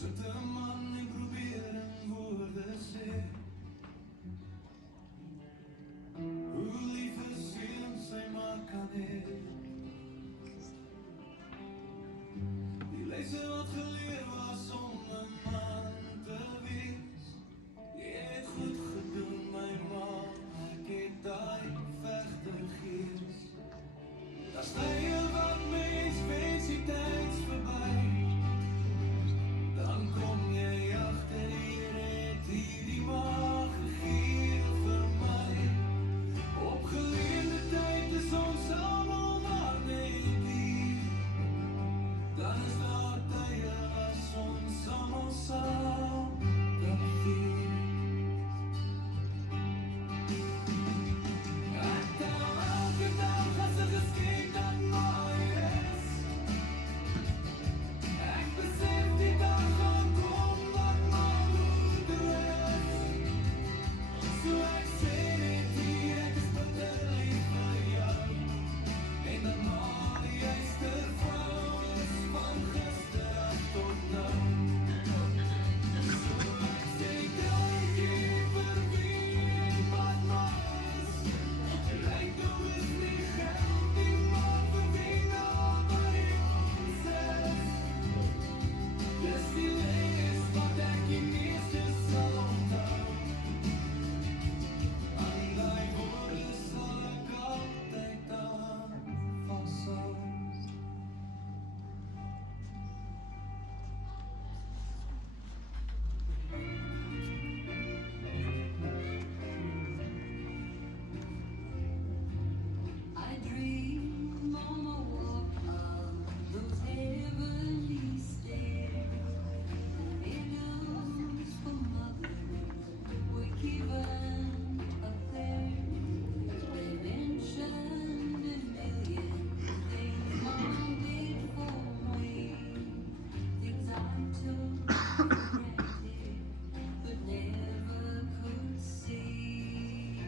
Sit 'n man en probeer in woorde sê hoe lief is een sy maar kan hê. Die leser wat geleer was om 'n man te wees. Jy het goed gedoen my ma, ek het daai vegter gees. Daar's tye wat mens wens die tyd's verby. Dan kom jy agter hier het hierdie mag gegee vir my. Opgeleende tyd is ons almal maar net hier. Dan is daar tye as ons almal saam kan vier. Ek tel elke dag as 'n geskenk dat mooi is. Ek besef die dag gaan kom wat maar moeder is. So ek sê net hier, ek is bitter lief vir jou. En dan maar die juiste vrou is van gister af tot nou. So ek sê dankie vir wie en wat maar is. Rijkdom is nie geld nie, maar vir wie nou wat ons is. Dis die lees wat ek die meeste sal onthou. Aan die woorde sal ek altyd aan vashou. I dream on a walk up those heavenly stairs. Pillows for mothers were given up there. They mentioned a million things Mom did for me. Things I took for granted but never could see.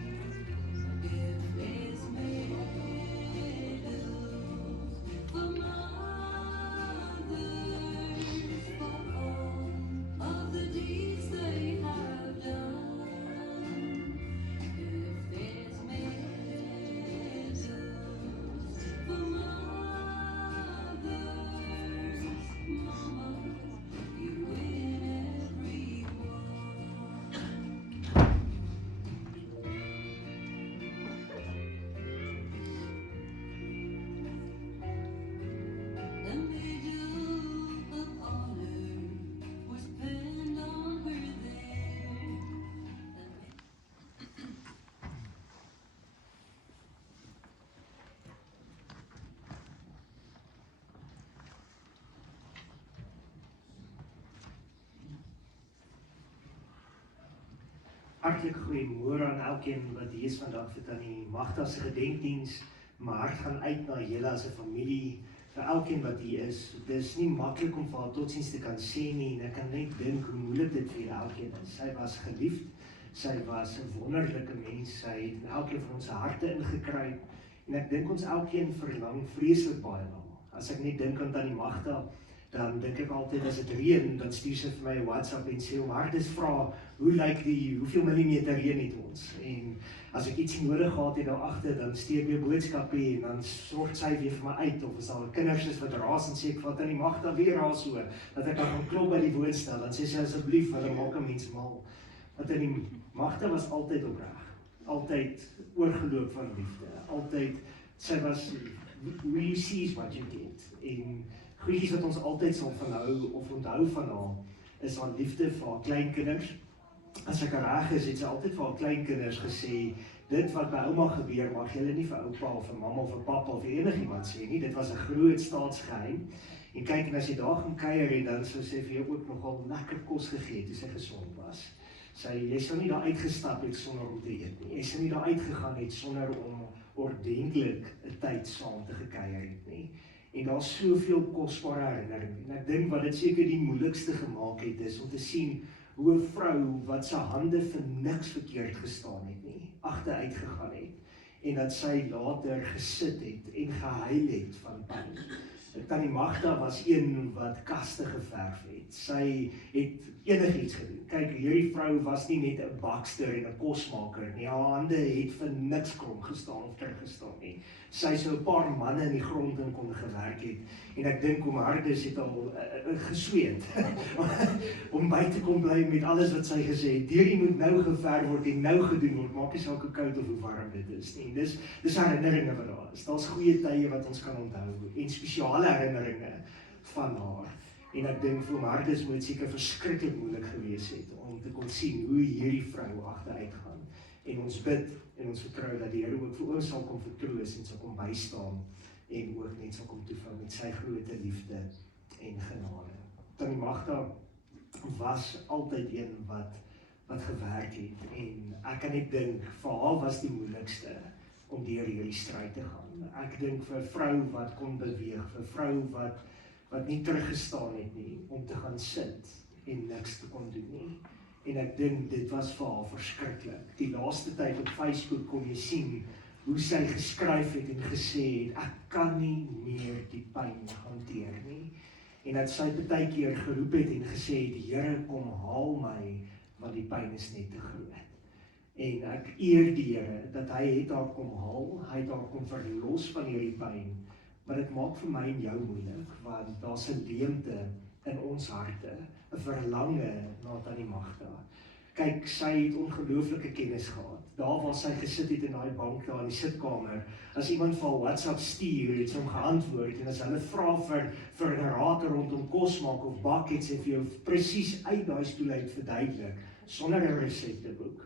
If there's medals for mothers for all of the deeds they have done. If there's medals for mothers, Mama, you win every one. The medal of honor was pinned on her there. Hartlik goeiemôre aan elkeen wat hier is vandag vir Tannie Magda se gedenkdiens. My hart gaan uit na julle as 'n familie, vir elkeen wat hier is. Dit is nie maklik om vir haar totsiens te kan sê nie, en ek kan net dink hoe moeilik dit vir elkeen is. Sy was geliefd, sy was 'n wonderlike mens, sy het in elkeen van ons harte ingekruip, en ek dink ons elkeen verlang vreeslik baie na haar. As ek net dink aan Tannie Magda, dan dink ek altyd as dit reën, dan stuur sy vir my 'n WhatsApp en sê, Martus vra, hoeveel millimeter reën het ons? En as ek iets nodig gehad het daar agter, dan stuur ek weer boodskappe en dan sorg sy weer vir my uit, of as daar kinders is wat raas en sê ek vat Tannie Magda weer raas so, dat ek kan gaan klop by die woonstel, dan sê sy asseblief, hulle maak 'n mens mal. Want Tannie Magda was altyd opreg, altyd oorgeloop van liefde, altyd, sy was, who you see is what you get, en goedjies wat ons altyd sal vanhou of onthou van haar, is haar liefde vir haar kleinkinders. As ek reg is, het sy altyd vir haar kleinkinders gesê, dit wat by ouma gebeur, mag julle nie vir oupa of vir mamma of vir pappa of vir enigiemand sê nie, dit was 'n groot staatsgeheim. En kyk, en as jy daar gaan kuier het, dan sou sy vir jou ook nogal lekker kos gegee, toe sy gesond was. Jy sou nie daar uitgestap het sonder om te eet nie, jy sou nie daar uitgegaan het sonder om ordentlik 'n tyd saam te gekuier het nie. En daar is soveel kosbare herinnering. En ek dink wat dit seker die moeilikste gemaak het, is om te sien hoe 'n vrou wat sy hande vir niks verkeerd gestaan het nie, agteruit gegaan het. En dat sy later gesit het en gehuil het van pyn. Tannie Magda was een wat kaste geverf het. Sy het enigiets gedoen. Kyk, hierdie vrou was nie net 'n bakster en 'n kosmaker nie. Haar hande het vir niks krom gestaan of teruggestaan nie. Sy sou 'n paar manne in die grond in kon gewerk het. En ek dink oom Hardes het al gesweet om by te kom bly met alles wat sy gesê het. Hierdie moet nou geverf word en nou gedoen word. Maak nie saak hoe koud of hoe warm dit is nie. Dis herinneringe wat daar is. Daar's goeie tye wat ons kan onthou en spesiale herinneringe van haar. En ek dink vir Hardes moet seker verskriklik moeilik gewees het om te kon sien hoe hierdie vrou agteruit gaan. En ons bid en ons vertrou dat die Here ook vir ons sal kom vertroos en sal kom bystaan en ook net sal kom toevou met sy groote liefde en genade. Tannie Magda was altyd een wat gewerk het en ek kan net dink vir haar was die moeilikste om deur hierdie stryd te gaan. Ek dink vir 'n vrou wat kon beweeg, vir 'n vrou wat nie teruggestaan het nie, om te gaan sit en niks te kon doen nie. En ek dink dit was vir haar verskriklik. Die laaste tyd op Facebook kon jy sien hoe sy geskryf het en gesê het, ek kan nie meer die pyn hanteer nie. En dat sy baie keer geroep het en gesê het, Here kom haal my, want die pyn is net te groot. En ek eer die Here, dat hy het haar kom haal, hy het haar kom verlos van hierdie pyn, maar dit maak vir my en jou moeilik, want daar's 'n leemte in ons harte, 'n verlange na Tannie Magda. Kyk, sy het ongelooflike kennis gehad. Daar waar sy gesit het in daai bank daar in die sitkamer, as iemand vir WhatsApp stuur, het sy hom geantwoord, en as hulle vra vir 'n raad rondom kos maak of bak, het sy vir jou presies uit daai stoel uit verduidelik, sonder 'n resepteboek.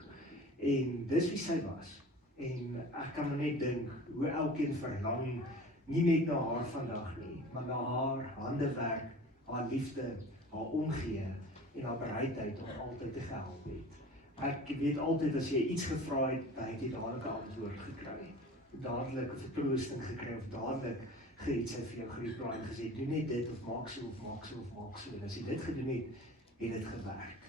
En dis wie sy was. En ek kan maar net dink hoe elkeen verlang, nie net na haar vandag nie, maar na haar handewerk, haar liefde, haar omgee en haar bereidheid om altyd te gehelp het. Ek weet altyd as jy iets gevra het, dan het jy dadelik 'n antwoord gekry. Dadelik 'n vertroosting gekry of dadelik iets sy vir jou gereply en gesê, doen net dit of maak so of maak so of maak so. En as jy dit gedoen het, het dit gewerk.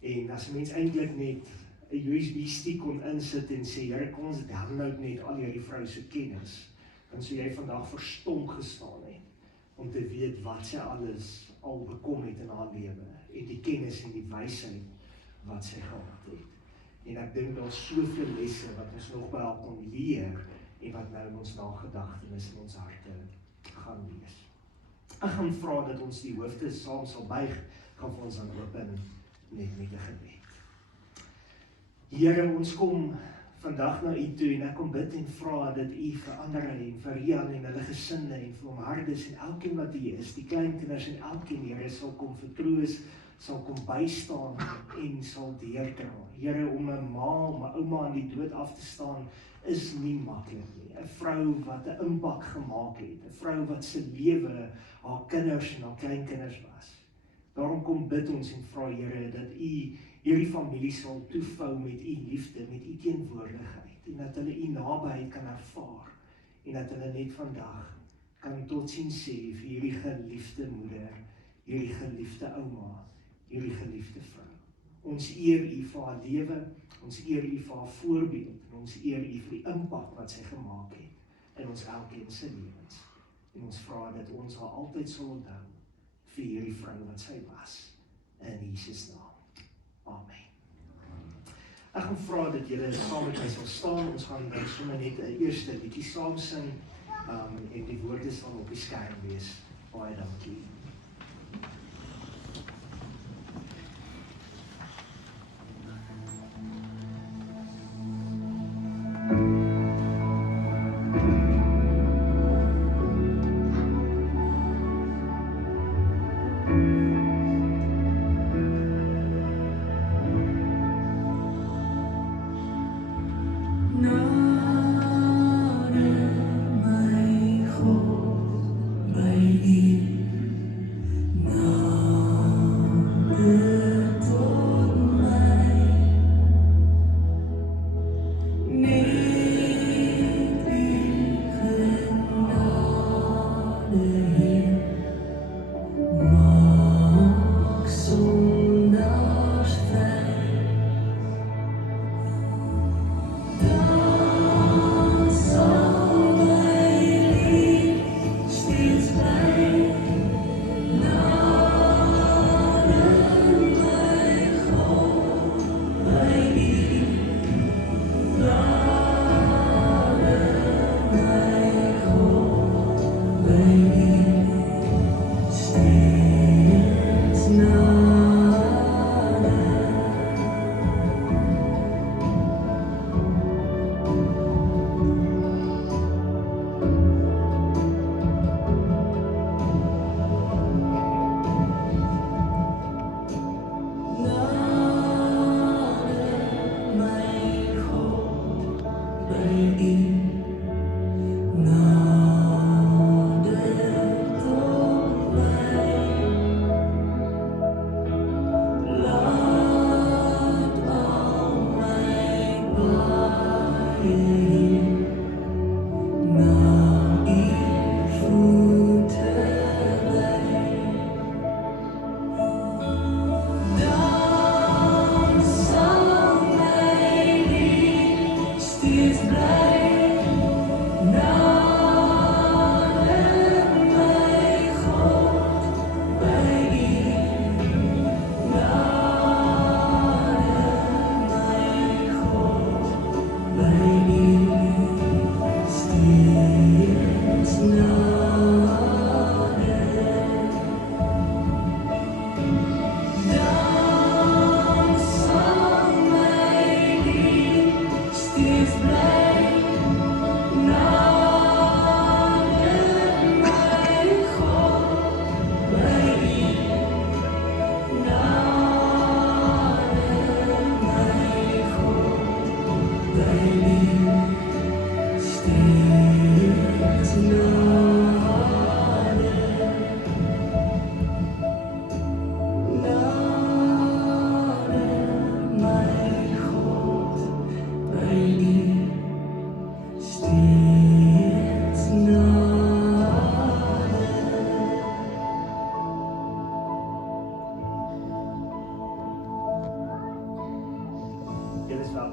En as 'n mens eintlik net 'n USB-stick kon insit en sê, Here, kom ons download net al hierdie vrou se kennis, dan sou jy vandag verstom gestaan het om te weet wat sy alles al bekom het in haar lewe en die kennis en die wysheid wat sy gehad het. En ek dink daar's soveel lesse wat ons nog by haar kon leer en wat nou in ons nagedagtenis in ons harte gaan wees. Ek gaan vra dat ons die hoofde saam sal buig, gaan vir ons dan open net met 'n gebed. Here, ons kom vandag na U toe en ek kom bid en vra dat U vir ander en vir Rian en hulle gesinne en vir hom Hardes en elkeen wat hier is, die kleinkinders en elkeen, Here, sal kom vertroos, sal kom bystaan en sal deurdra. Here, om 'n ma, om 'n ouma aan die dood af te staan, is nie maklik nie. 'n Vrou wat 'n impak gemaak het, 'n vrou wat se lewe haar kinders en haar kleinkinders was. Daarom kom bid ons en vra, Here, dat U hierdie familie sal toevou met U liefde, met U teenwoordigheid, en dat hulle U nabyheid kan ervaar, en dat hulle net vandag kan totsiens sê vir hierdie geliefde moeder, hierdie geliefde ouma, hierdie geliefde vrou. Ons eer U vir haar lewe, ons eer U vir haar voorbeeld, en ons eer U vir die impak wat sy gemaak het in ons elkeen se lewens. En ons vra dat ons haar altyd sal onthou vir hierdie vrou wat sy was, in Jesus naam. Amen. Ek gaan vra dat julle saam met my sal staan. Ons gaan dan sommer net 'n eerste liedjie saam sing, en die woorde sal op die skerm wees. Baie dankie. Steeds bij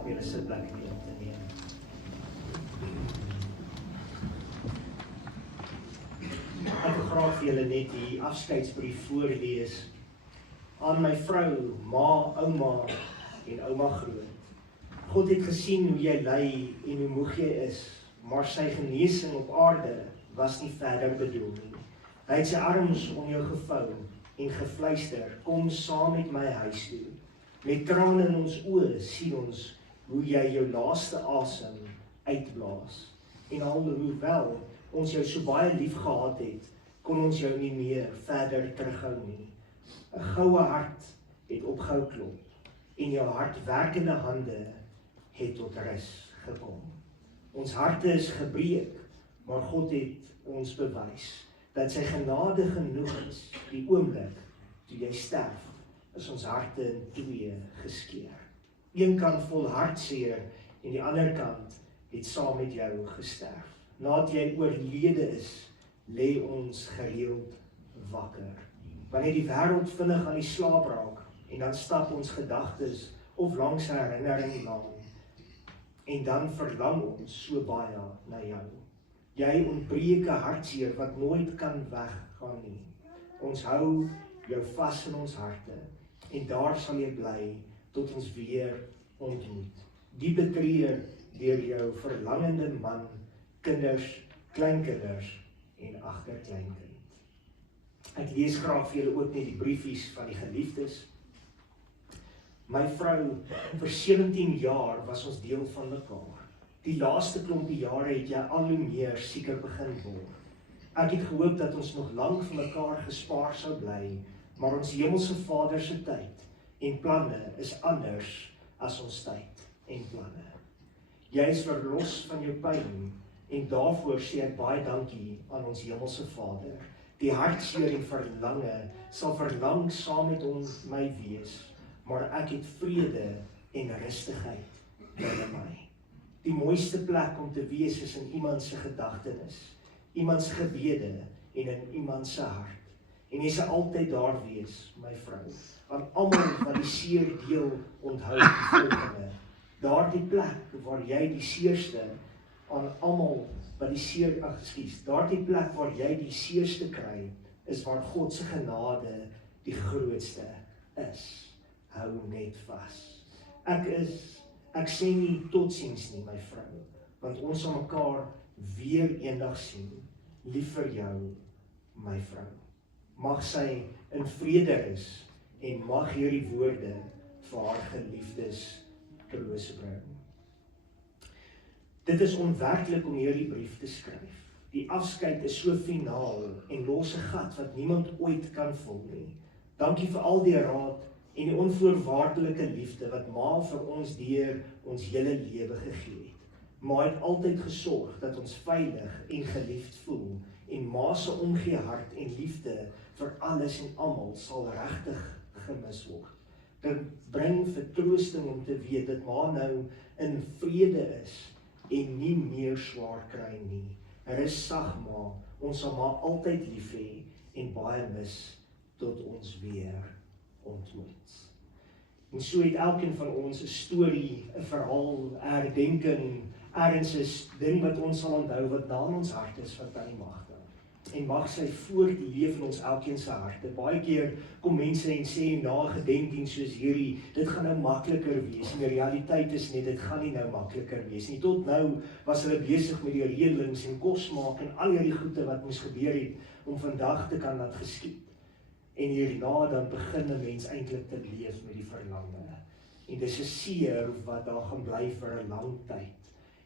om julle sitplek in te neem. Ek wil graag vir julle net die afskeidsbrief voorlees aan my vrou, ma, ouma en ouma groot. God het gesien hoe jy ly en hoe moeg jy is, maar sy genesing op aarde was nie verder bedoel nie. Hy het sy arms om jou gevou en gefluister, kom saam met my huis toe. Met trane in ons oë sien ons hoe jy jou laaste asem uitblaas. En alhoewel ons jou so baie lief gehad het, kon ons jou nie meer verder terughou nie. 'n Goue hart het opgehou klop en jou hardwerkende hande het tot rus gekom. Ons harte is gebreek, maar God het ons bewys dat sy genade genoeg is. Die oomblik toe jy sterf, is ons harte in twee geskeur. Een kant vol hartseer en die ander kant het saam met jou gesterf. Nadat jy oorlede is, lê ons gereeld wakker. Wanneer die wêreld vinnig aan die slaap raak, en dan stap ons gedagtes of langs herinnering lang, en dan verlang ons so baie na jou. Jy ontbreke hartseer wat nooit kan weggaan nie. Ons hou jou vas in ons harte, en daar sal jy bly tot ons weer ontmoet. Die betreur deur jou verlangende man, kinders, kleinkinders en agterkleinkind. Ek lees graag vir julle ook net die briefies van die geliefdes. My vrou, vir 17 jaar was ons deel van mekaar. Die laaste klompie jare het jy al hoe meer seker begin word. Ek het gehoop dat ons nog lank vir mekaar gespaar sou bly, maar ons hemelse Vader se tyd en planne is anders as ons tyd en planne. Jy is verlos van jou pyn en daarvoor sê ek baie dankie aan ons hemelse Vader. Die hartseer en verlange sal verlang saam met ons my wees, maar ek het vrede en rustigheid binne my. Die mooiste plek om te wees is in iemand se gedagtenis, iemand se gebede en in iemand se hart. En jy sal altyd daar wees, my vrou, aan almal wat die seer deel onthou die volgende. Daardie plek waar jy die seerste aan almal wat die seer, daardie plek waar jy die seerste kry, is waar God se genade die grootste is. Hou net vas. Ek sê nie totsiens nie, my vrou, want ons sal mekaar weer eendag sien. Lief vir jou, my vrou. Mag sy in vrede is en mag hierdie woorde vir haar geliefdes troos bring. Dit is onwerklik om hierdie brief te skryf. Die afskeid is so finaal en los 'n gat wat niemand ooit kan vul nie. Dankie vir al die raad en die onvoorwaardelike liefde wat ma vir ons deur ons hele lewe gegee het. Ma het altyd gesorg dat ons veilig en geliefd voel en ma se omgee hart en liefde vir alles en almal sal regtig gemis word. Dit bring vertroosting om te weet dat ma nou in vrede is en nie meer swaar kry nie. Rus sag ma, ons sal ma altyd lief hê en baie mis tot ons weer ontmoet. En so het elkeen van ons 'n storie, 'n verhaal, 'n herdenking, ergens 'n ding wat ons sal onthou wat na in ons hart is van Tannie Magda. En mag sy voortleef in ons elkeen se harte. Baie keer kom mense en sê na 'n gedenkdiens soos hierdie, dit gaan nou makliker wees. En die realiteit is net, dit gaan nie nou makliker wees nie. Tot nou was hulle besig met die reëlings en kos maak en al hierdie goede wat moes gebeur het om vandag te kan laat geskied. En hierna dan begin 'n mens eintlik te leef met die verlange. En dis 'n seer wat daar gaan bly vir 'n lang tyd.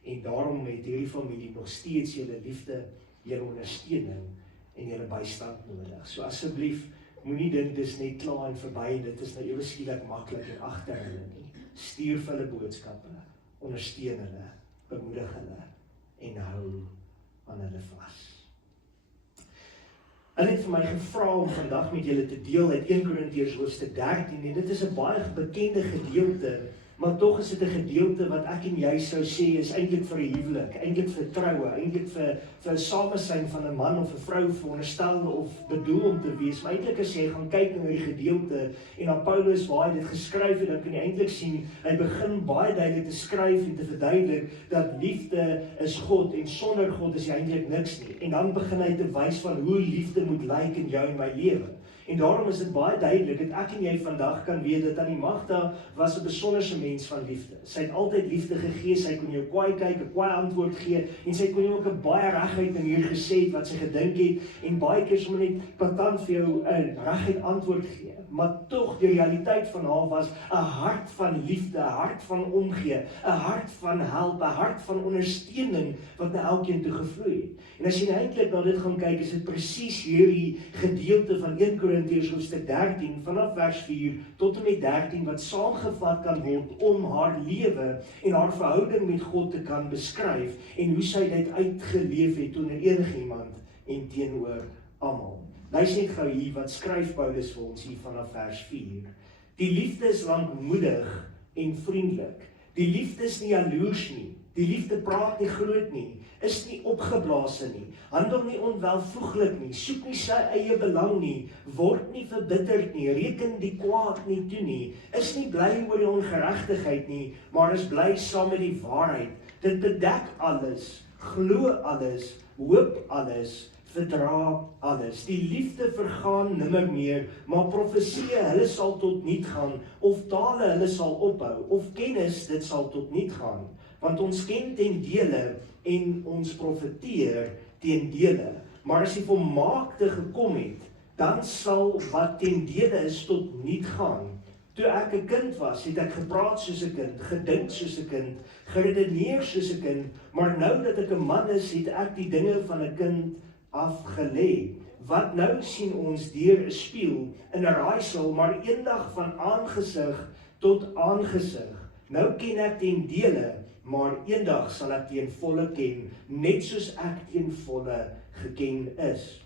En daarom het hierdie familie nog steeds julle liefde, julle ondersteuning en julle bystand nodig. So asseblief, moenie dink dis net klaar en verby en dit is nou ewe skielik maklik en agter hulle nie. Stuur vir hulle boodskappe, ondersteun hulle, bemoedig hulle en hou aan hulle vas. Hulle het vir my gevra om vandag met julle te deel uit 1 Korintiërs hoofstuk 13 en dit is 'n baie bekende gedeelte, maar tog is dit 'n gedeelte wat ek en jy sou sê is eintlik vir 'n huwelik, eintlik vir troue, eintlik vir 'n samesyn van 'n man of 'n vrou veronderstel of bedoel om te wees. Maar eintlik as jy gaan kyk na hierdie gedeelte en dan Paulus waar hy dit geskryf het, dan kan jy eintlik sien hy begin baie duidelik te skryf en te verduidelik dat liefde is God en sonder God is jy eintlik niks nie. En dan begin hy te wys van hoe liefde moet lyk in jou en my lewe. En daarom is dit baie duidelik dat ek en jy vandag kan weet dat Tannie Magda was 'n besonderse mens van liefde. Sy het altyd liefde gegee, sy kon jou kwaai kyk, 'n kwaai antwoord gee en sy kon jou ook 'n baie reguit manier gesê het wat sy gedink het en baie keer sommer net patant vir jou 'n reguit antwoord gee. Maar tog die realiteit van haar was 'n hart van liefde, 'n hart van omgee, 'n hart van help, 'n hart van ondersteuning wat na elkeen toe gevloei het. En as jy eintlik na dit gaan kyk, is dit presies hierdie gedeelte van 1 Korintiërs hoofstuk 13 vanaf vers 4 tot en met 13 wat saamgevat kan word om haar lewe en haar verhouding met God te kan beskryf en hoe sy dit uitgeleef het teenoor enigiemand en teenoor almal. Luister net gou hier wat skryf Paulus vir ons hier vanaf vers 4. Die liefde is lankmoedig en vriendelik. Die liefde is nie jaloers nie. Die liefde praat nie groot nie, is nie opgeblaase nie, handel nie onwelvoeglik nie, soek nie sy eie belang nie, word nie verbitterd nie, reken die kwaad nie toe nie, is nie bly oor die ongeregtigheid nie, maar is bly saam met die waarheid. Dit bedek alles, glo alles, hoop alles, verdra alles. Die liefde vergaan nimmer meer, maar profeseë hulle sal tot niet gaan, of tale hulle sal ophou, of kennis dit sal tot niet gaan. Want ons ken ten dele en ons profeteer ten dele. Maar as die volmaakte gekom het, dan sal wat ten dele is tot niet gaan. Toe ek 'n kind was, het ek gepraat soos 'n kind, gedink soos 'n kind, geredeneer soos 'n kind, maar nou dat ek 'n man is, het ek die dinge van 'n kind afgelê. Wat nou sien ons deur 'n spieël in 'n raaisel, maar eendag van aangesig tot aangesig. Nou ken ek ten dele, maar eendag sal ek teen volle ken, net soos ek teen volle geken is.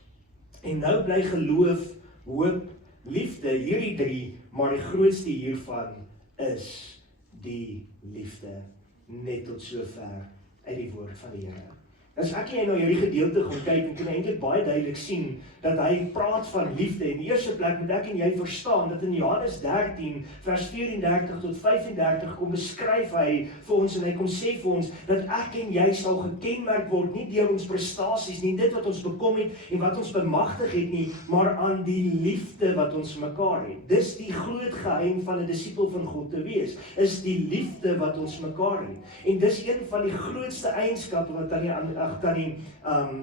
En nou bly geloof, hoop, liefde, hierdie drie, maar die grootste hiervan is die liefde. Net tot sover uit die woord van die Here. As ek en jy nou hierdie gedeelte gaan kyk, dan kan jy eintlik baie duidelik sien dat hy praat van liefde. In die eerste plek moet ek en jy verstaan dat in Johannes 13 vers 34 tot 35 kom beskryf hy vir ons en hy kom sê vir ons dat ek en jy sal gekenmerk word nie deur ons prestasies nie, dit wat ons bekom het en wat ons bemagtig het nie, maar aan die liefde wat ons mekaar het. Dis die groot geheim van 'n disipel van God te wees, is die liefde wat ons mekaar het. En dis een van die grootste eienskappe wat Tannie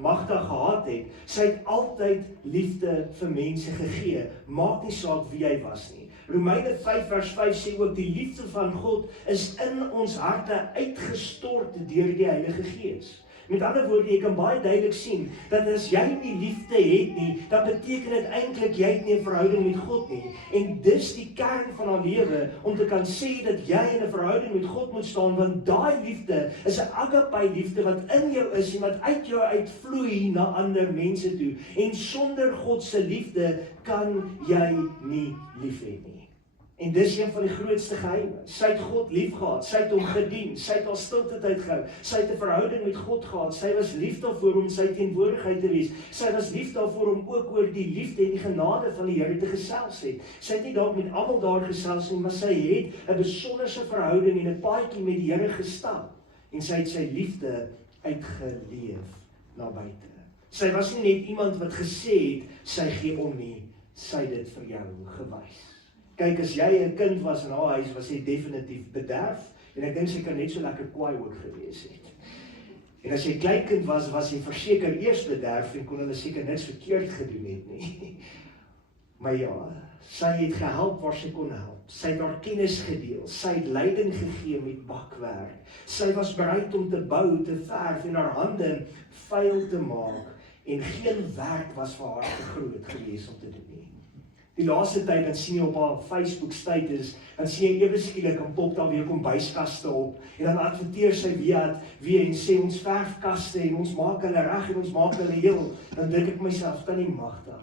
Magda gehad het. Sy het altyd liefde vir mense gegee, maak nie saak wie hy was nie. Romeine 5 vers 5 sê ook die liefde van God is in ons harte uitgestort deur die Heilige Gees. Met ander woorde, jy kan baie duidelik sien dat as jy nie liefde het nie, dan beteken dit eintlik jy het nie 'n verhouding met God nie. En dis die kern van haar lewe om te kan sê dat jy in 'n verhouding met God moet staan, want daai liefde is 'n agape liefde wat in jou is en wat uit jou uitvloei na ander mense toe. En sonder God se liefde kan jy nie lief hê nie. En dis een van die grootste geheime. Sy het God lief gehad, sy het hom gedien, sy het haar stilte tyd gehou, sy het 'n verhouding met God gehad, sy was lief daarvoor om sy teenwoordigheid te wees, sy was lief daarvoor om ook oor die liefde en die genade van die Here te gesels het. Sy het nie dalk met almal daar gesels nie, maar sy het 'n besonderse verhouding en 'n paadjie met die Here gestap. En sy het sy liefde uitgeleef na buite. Sy was nie net iemand wat gesê het, sy gee om nie, sy het dit vir jou gewys. Kyk, as jy 'n kind was in haar huis, was sy definitief bederf, en ek dink sy kan net so lekker kwaai ook gewees het. En as jy kleinkind was, was sy verseker eers bederf, en kon hulle seker niks verkeerd gedoen het nie. Maar ja, sy het gehelp waar sy kon help, sy het haar kennis gedeel, sy het leiding gegee met bakwerk, sy was bereid om te bou, te verf, en haar hande vuil te maak, en geen werk was vir haar te groot gewees om te doen nie. Die laaste tyd, dan sien jy op haar Facebook status, dan sien jy ewe skielik en pop daar weer kombuiskaste op, en dan adverteer sy weer en sê ons verf kaste en ons maak hulle reg en ons maak hulle heel. Dan dink ek myself, Tannie Magda,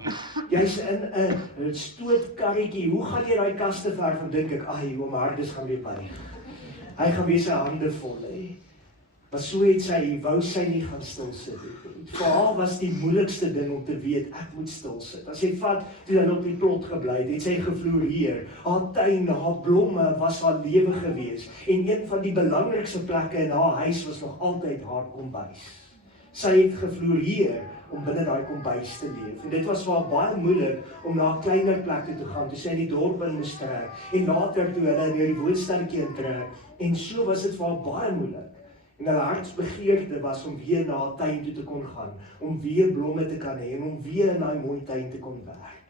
jy's in 'n stootkarretjie, hoe gaan jy daai kaste verf? En dink ek, ai, oom Hardus gaan weer buig. Hy gaan weer sy hande vol hê. Maar so het wou sy nie gaan stil sit nie. Vir haar was die moeilikste ding om te weet, ek moet stil sit. As jy vat, toe dan op die plot gebly het sy gefloreer. Haar tuin, haar blomme was haar lewe gewees. En een van die belangrikste plekke in haar huis was nog altyd haar kombuis. Sy het gefloreer om binne daai kombuis te leef. En dit was vir haar baie moeilik om na 'n kleiner plek toe te gaan, toe sy in die dorp in moes trek. En later toe hulle deur die woonstadjie intrek. En so was dit vir haar baie moeilik. En hulle hartsbegeerte was om weer na 'n tuin toe te kon gaan, om weer blomme te kan hê en om weer in daai mooi tuin te kon werk.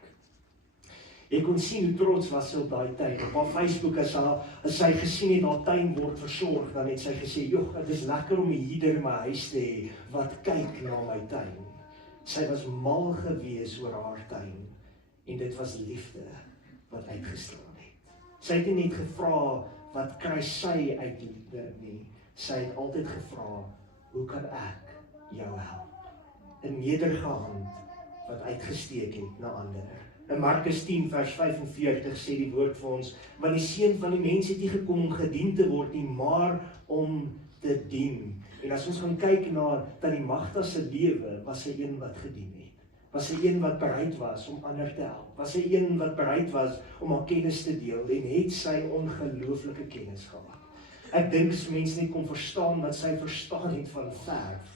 Jy kon sien hoe trots was sy op daai tuin. Op haar Facebook as sy gesien het haar tuin word versorg, dan het sy gesê, "Joh, dit is lekker om 'n huurder in my huis te hê wat kyk na my tuin." Sy was mal gewees oor haar tuin en dit was liefde wat uitgestraal het. Sy het nie net gevra wat kry sy uit liefde nie. Sy het altyd gevra, hoe kan ek jou help? 'n nederige hand wat uitgesteek het na ander. In Markus 10 vers 45 sê die woord vir ons, want die seun van die mens het nie gekom om gedien te word nie, maar om te dien. En as ons gaan kyk na Tannie Magda se lewe, was sy een wat gedien het. Was sy een wat bereid was om ander te help. Was sy een wat bereid was om haar kennis te deel en het sy ongelooflike kennis gehad. Ek dink as mense net kon verstaan wat sy verstaan het van verf,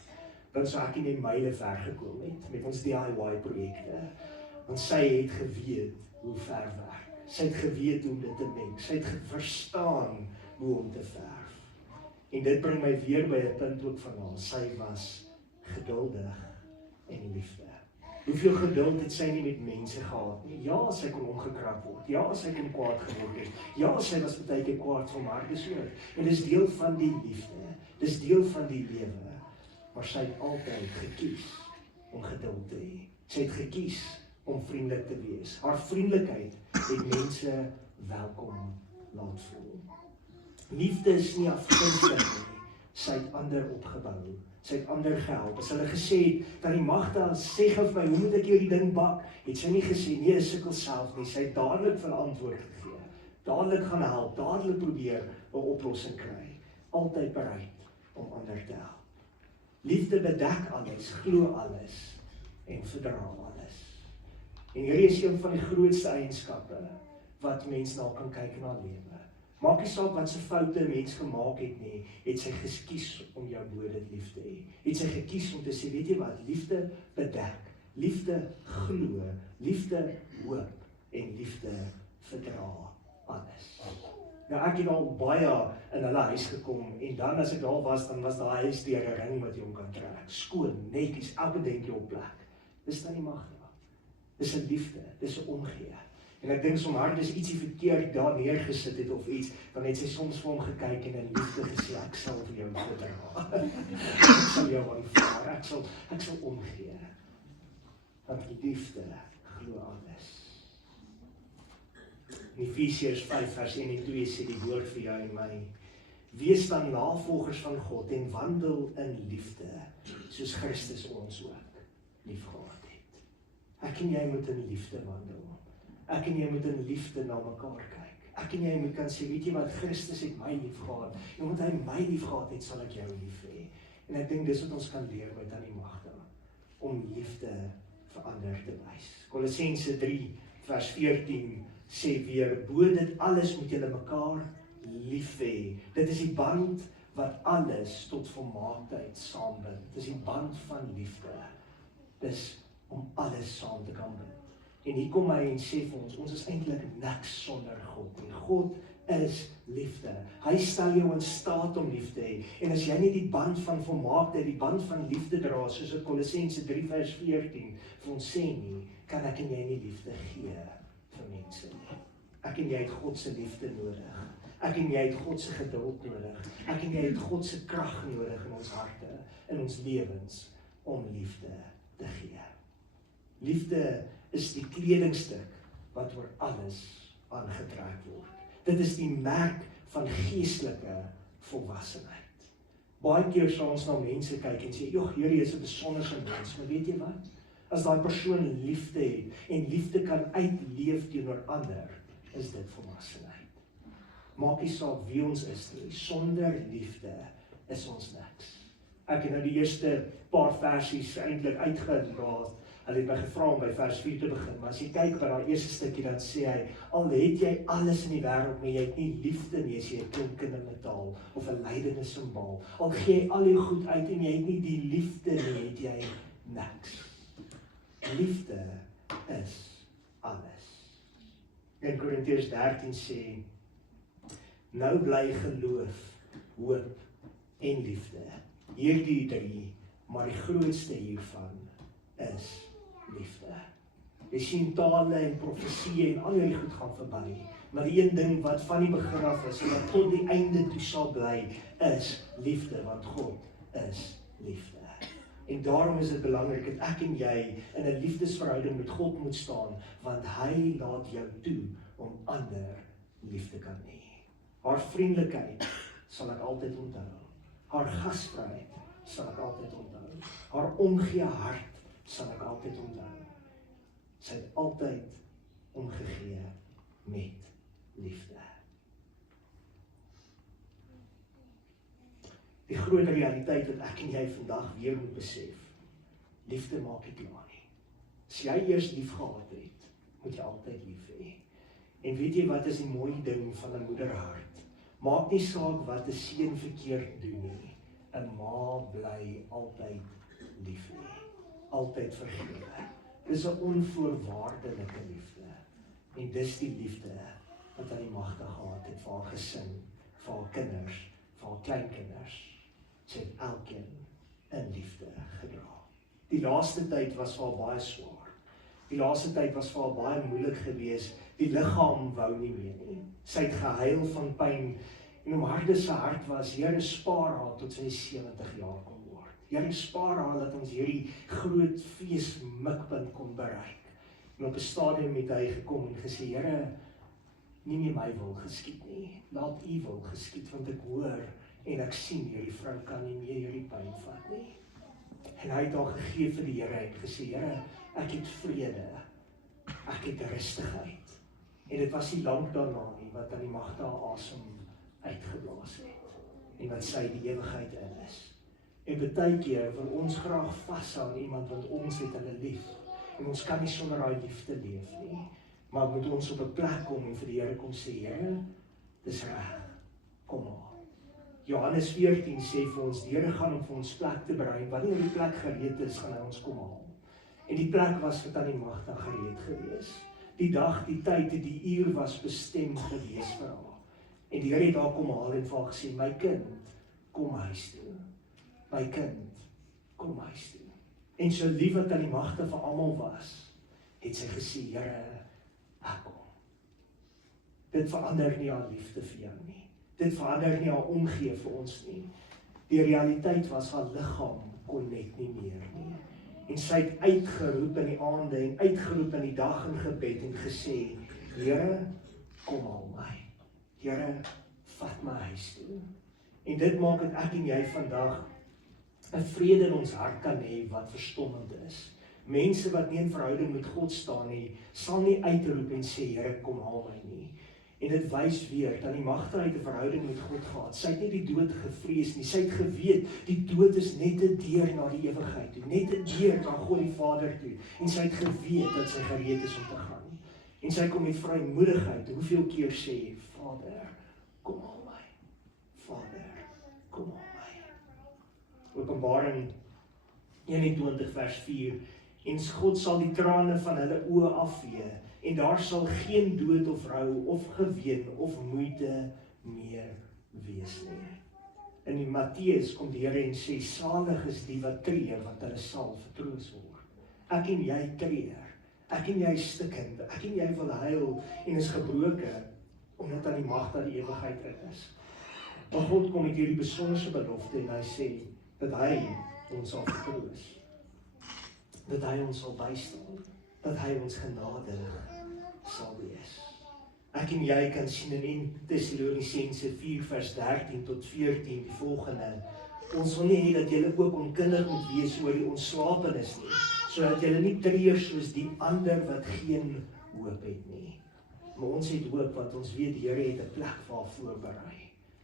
dan sou ek nie myle ver gekom het met ons DIY projekte. Want sy het geweet hoe verf werk. Sy het geweet hoe om dit te meng. Sy het verstaan hoe om te verf. En dit bring my weer by 'n punt ook van haar. Sy was geduldig en liefde. Hoeveel geduld het sy nie met mense gehad nie? Ja, sy kon omgekrap word. Ja, sy kon kwaad geword het. Ja, sy was baie keer kwaad vir Markus ook. En dis deel van die liefde. Dis deel van die lewe. Maar sy het altyd gekies om geduld te hê. Sy het gekies om vriendelik te wees. Haar vriendelikheid het mense welkom laat voel. Liefde is nie afgunstig nie. Sy het ander opgebou. Sy het ander gehelp. As hulle gesê het, Tannie Magda, sê gou vir my, hoe moet ek hierdie ding bak? Het sy nie gesê, nee, sukkel self nie. Sy het dadelik vir antwoord gegee. Dadelik gaan help, dadelik probeer 'n oplossing kry. Altyd bereid om ander te help. Liefde bedek alles, glo alles en verdra alles. En hierdie is een van die grootste eienskappe wat mens na kan kyk na lewe. Maak nie saak wat se foute 'n mens gemaak het nie, het sy gekies om jou bo dit lief te hê. Het sy gekies om te sê, weet jy wat, liefde bedek, liefde glo, liefde hoop en liefde verdra alles. Nou ek het al baie in hulle huis gekom en dan as ek daar was, dan was daai huis deur 'n ring wat jy om kan trek. Skoon, netjies, elke dingetjie op plek. Dis Tannie Magda. Dis 'n liefde, dis 'n omgee. En ek dink som haar dis ietsie verkeerd daar neergesit het of iets, dan het sy soms vir hom gekyk en in liefde gesê, ek sal vir jou verdra. Ek sal jou aanvaar, ek sal omgee. Want liefde glo alles. In Efesiërs 5 vers 1 en 2 sê die woord vir jou en my, wees dan navolgers van God en wandel in liefde, soos Christus ons ook liefgehad het. Ek en jy moet in liefde wandel. Ek en jy moet in liefde na mekaar kyk. Ek en jy moet kan sê, weet jy wat, Christus het my lief gehad. En omdat hy my lief gehad het, sal ek jou lief hê. En ek dink dis wat ons kan leer by Tannie Magda, om liefde vir ander te wys. Kolossense 3 vers 14 sê weer, bo dit alles moet julle mekaar lief hê. Dit is die band wat alles tot volmaaktheid saambind. Dis die band van liefde. Dis om alles saam te kan bind. En hier kom hy en sê vir ons is eintlik niks sonder God nie. God is liefde. Hy stel jou in staat om lief te hê. En as jy nie die band van volmaaktheid, die band van liefde dra, soos in Kolossense 3 vers 14 vir ons sê nie, kan ek en jy nie liefde gee vir mense nie. Ek en jy het God se liefde nodig. Ek en jy het God se geduld nodig. Ek en jy het God se krag nodig in ons harte, in ons lewens, om liefde te gee. Liefde is die kledingstuk wat oor alles aangetrek word. Dit is die merk van geestelike volwassenheid. Baie keer sal ons na mense kyk en sê, joh, hierdie is 'n besonderse mens, maar weet jy wat? As daai persoon liefde het en liefde kan uitleef teenoor ander, is dit volwassenheid. Maak nie saak wie ons is nie, sonder liefde is ons niks. Ek het nou die eerste paar versies eintlik uitgelaat. Hulle het my gevra om by vers 4 te begin, maar as jy kyk by daai eerste stukkie, dan sê hy, al het jy alles in die wêreld, maar jy het nie liefde nie, as jy 'n klinkende metaal of 'n lydende simbaal. Al gee jy al jou goed uit en jy het nie die liefde nie, het jy niks. Liefde is alles. In Korintiërs 13 sê, nou bly geloof, hoop en liefde. Hierdie drie, maar die grootste hiervan is liefde. Jy sien tale en profesie en al hierdie goed gaan verby, maar die een ding wat van die begin af is en wat tot die einde toe sal bly, is liefde, want God is liefde. En daarom is dit belangrik dat ek en jy in 'n liefdesverhouding met God moet staan, want hy laat jou toe om ander lief te kan hê. Haar vriendelikheid sal ek altyd onthou. Haar gasvryheid sal ek altyd onthou. Haar omgee hart sal ek altyd onthou. Sy het altyd omgegee met liefde. Die groot realiteit wat ek en jy vandag weer moet besef, liefde maak nie klaar nie. As jy eers lief gehad het, moet jy altyd lief hê. En weet jy wat is die mooi ding van 'n moederhart? Maak nie saak wat 'n seun verkeerd doen nie. 'n Ma bly altyd lief hê. Altyd vergewe. Dis 'n onvoorwaardelike liefde. En dis die liefde wat aan die magte gehad het vir haar gesin, vir haar kinders, vir haar kleinkinders. Sy het elkeen in liefde gedra. Die laaste tyd was vir haar baie swaar. Die laaste tyd was vir haar baie moeilik geweest. Die liggaam wou nie meer nie. Sy het gehuil van pyn en om harde se hart was, Here spaar haar tot sy 70 jaar kon word. Here spaar haar dat ons hierdie groot feesmikpunt kon bereik. En op 'n stadium het hy gekom en gesê, Here, nie meer my wil geskied nie, laat u wil geskied, want ek hoor en ek sien hierdie vrou kan nie meer hierdie pyn vat nie. En hy het haar gegee vir die Here en gesê, Here, ek het vrede, ek het rustigheid. En dit was nie lank daarna nie, wat aan die magte haar asem uitgeblaas het. En wat sy die ewigheid in is. En baie keer wil ons graag vashou aan iemand, want ons het hulle lief. En ons kan nie sonder daai liefde leef nie. Maar moet ons op 'n plek kom en vir die Here kom sê, Here, dis reg, kom maar. Johannes 14 sê vir ons, die Here gaan om vir ons plek te berei. Wanneer die plek gereed is, gaan hy ons kom haal. En die plek was wat aan die magte gereed gewees. Die dag, die tyd, die uur was bestem gewees vir haar. En die Here het haar kom haal en vir haar gesê, my kind, kom huis toe. My kind, kom huis toe. En so lief wat aan die magte vir almal was, het sy gesê, Here, ek kom. Dit verander nie haar liefde vir jou nie. Dit verander nie haar omgee vir ons nie. Die realiteit was haar liggaam kon net nie meer nie. En sy het uitgeroep in die aande en uitgeroep in die dag in gebed en gesê, Here, kom haal my. Here, vat my huis toe. En dit maak dat ek en jy vandag 'n vrede in ons hart kan hê wat verstommend is. Mense wat nie in verhouding met God staan nie, sal nie uitroep en sê, Here, kom haal my nie. En dit wys weer dat die magte uit 'n verhouding met God gehad. Sy het nie die dood gevrees nie. Sy het geweet die dood is net 'n deur na die ewigheid toe, net 'n deur na God die Vader toe. En sy het geweet dat sy gereed is om te gaan. En sy kom met vrymoedigheid. Hoeveel keer sê, Vader, kom haal my. Vader, kom haal my. Openbaring 21 vers 4. En God sal die trane van hulle oë afvee. En daar sal geen dood of rou of geween of moeite meer wees nie. In die Matteus kom die Here en sê, salig is die wat treur, want hulle sal vertroos word. Ek en jy treur, ek en jy stikkend, ek en jy wil huil en is gebroken, omdat aan die magte aan die ewigheid in is. Maar God kom met hierdie besonderse belofte en hy sê, dat hy ons sal vertroos, dat hy ons sal bystaan, dat hy ons genadig sal wees. Ek en jy kan sien in 1 Tessalonisense 4 vers 13 tot 14 die volgende. Ons wil nie hê dat julle ook onkundig moet wees oor die ontslapenis nie, sodat julle nie treur soos die ander wat geen hoop het nie. Maar ons het hoop, want ons weet die Here het 'n plek vir haar voorberei.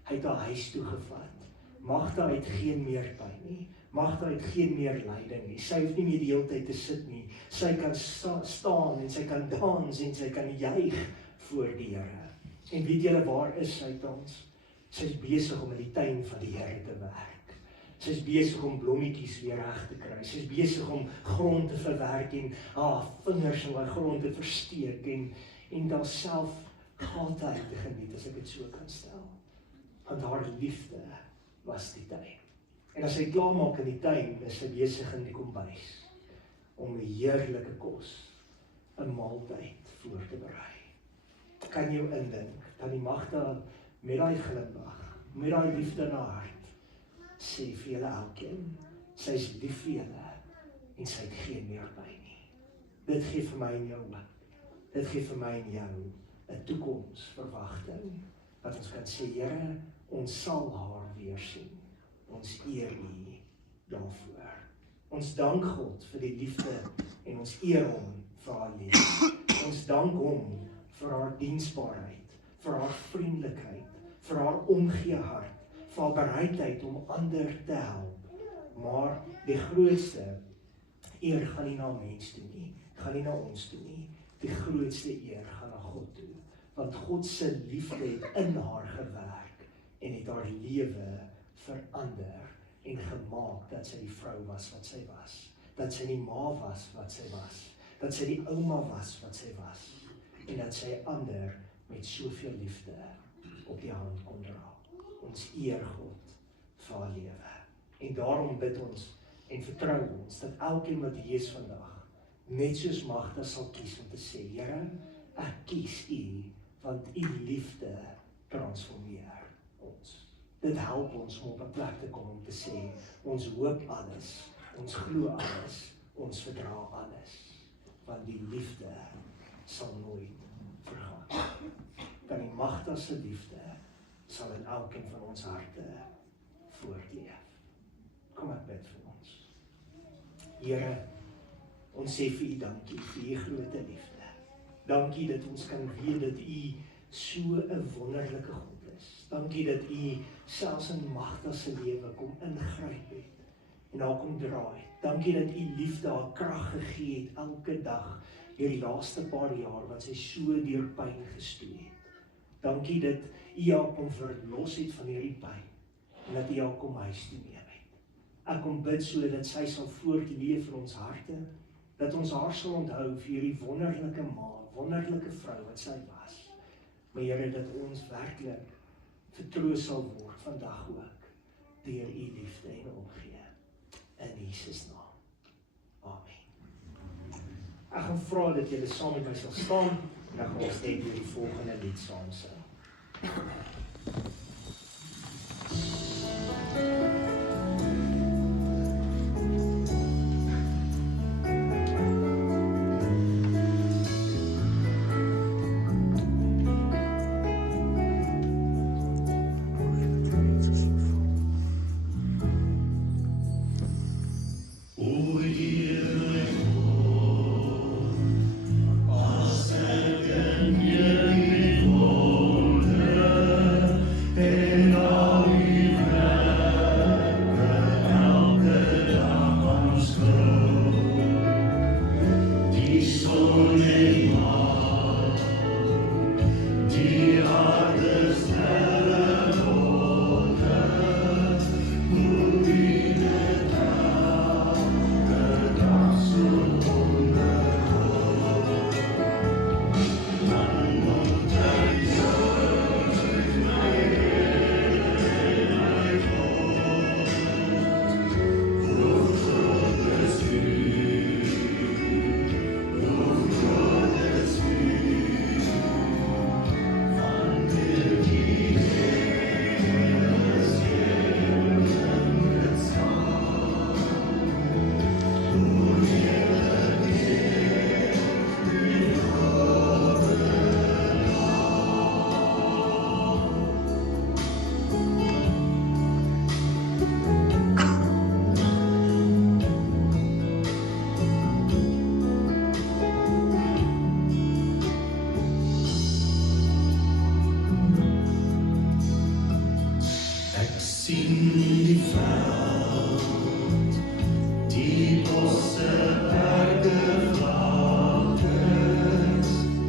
Hy het haar huis toe gevat. Magda het geen meer pyn nie. Magda het geen meer lyding nie. Sy hoef nie meer die hele tyd te sit nie. Sy kan staan en sy kan dans en sy kan juig voor die Here. En weet julle waar is sy tans? Sy is besig om in die tuin van die Here te werk. Sy is besig om blommetjies weer reg te kry. Sy is besig om grond te verwerk en haar vingers in daai grond te versteek en daarself gate uit te geniet, as ek dit so kan stel. Want haar liefde was die tuin. En as sy klaarmaak in die tuin, is sy besig in die kombuis om 'n heerlike kos, 'n maaltyd voor te berei. Kan jou indink, dat die Magda met daai glimlag, met daai liefde in haar hart, sê vir julle elkeen, sy is lief vir julle en sy het geen meer pyn nie. Dit gee vir my en jou hoop. Dit gee vir my en jou 'n toekomsverwagting, wat ons kan sê, Here, ons sal haar weer sien. Ons eer U daarvoor. Ons dank God vir die liefde en ons eer hom vir haar lewe. Ons dank hom vir haar diensbaarheid, vir haar vriendelikheid, vir haar omgee hart, vir haar bereidheid om ander te help. Maar die grootste eer gaan nie na mens toe nie, gaan nie na ons toe nie. Die grootste eer gaan na God toe, want God se liefde het in haar gewerk en het haar lewe verander en gemaak dat sy die vrou was wat sy was, dat sy die ma was wat sy was, dat sy die ouma was wat sy was, en dat sy ander met soveel liefde op die hand kon dra. Ons eer God vir haar lewe. En daarom bid ons en vertrou ons dat elkeen wat hier is vandag, net soos Magda sal kies om te sê, Here, ek kies U, want U liefde transformeer ons. Dit help ons om op 'n plek te kom om te sê, ons hoop alles, ons glo alles, ons verdra alles, want die liefde sal nooit vergaan. Dan die Magda se liefde sal in elkeen van ons harte voortleef. Kom ek bid vir ons. Here, ons sê vir U dankie vir U groot liefde. Dankie dat ons kan weet dat U so 'n wonderlike God is. Dankie dat U selfs in Magda se lewe kom ingryp het en haar kom dra het. Dankie dat U liefde haar krag gegee het elke dag hierdie laaste paar jaar wat sy so deur pyn gestoei het. Dankie dat U haar kom verlos het van hierdie pyn en dat U haar kom huis toe neem het. Ek kom bid sodat sy sal voortleef in ons harte, dat ons haar sal onthou vir hierdie wonderlike ma, wonderlike vrou wat sy was. Maar Here, dat ons werklik vertroos sal word vandag ook deur U liefde en omgee. In Jesus naam. Amen. Ek gaan vra dat julle saam met my sal staan en dan gaan ons net die volgende lied saam sing. Als er een jullie wonder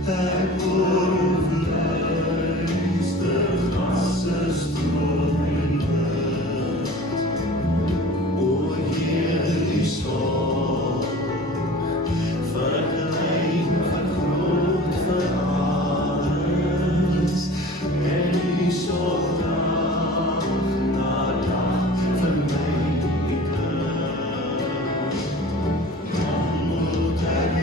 Ek hoor hoe fluister grasse strome. O Heer, die sorg verklein van groot vir alles, en die sorg dag na dag vir my die krag. Dan moet ek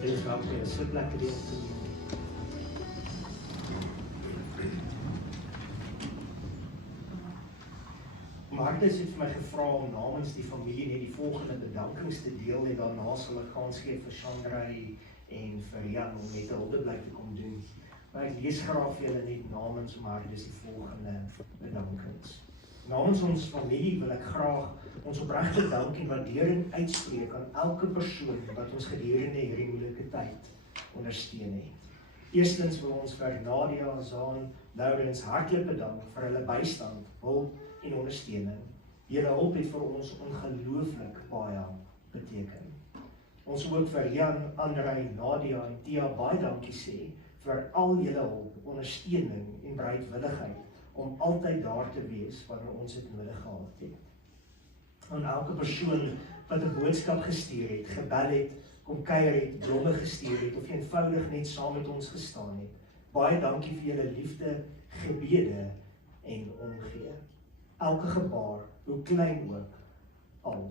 Dit raak weer so lekker deel te doen. Martha het vir my gevra om namens die familie net die volgende bedankings te deel en daarna sal ek kans gee vir Shandray en vir Jan om net 'n huldeblyk te kom doen. Maar ek lees graag vir julle net namens Martha die volgende bedankings. Namens ons familie wil ek graag ons opregte dank en waardering uitspreek aan elke persoon wat ons gedurende hierdie moeilike tyd ondersteun het. Eerstens wil ons vir Nadia, Zaan, Laurens hartlik bedank vir hulle bystand, hulp en ondersteuning. Julle hulp het vir ons ongelooflik baie beteken. Ons wil ook vir Jan, Andrei, Nadia en Tia baie dankie sê vir al julle hulp, ondersteuning en bereidwilligheid om altyd daar te wees wanneer ons dit nodig gehad het. Aan elke persoon wat 'n boodskap gestuur het, gebel het, kom kuier het, blomme gestuur het of eenvoudig net saam met ons gestaan het. Baie dankie vir julle liefde, gebede en omgee. Elke gebaar, hoe klein ook, al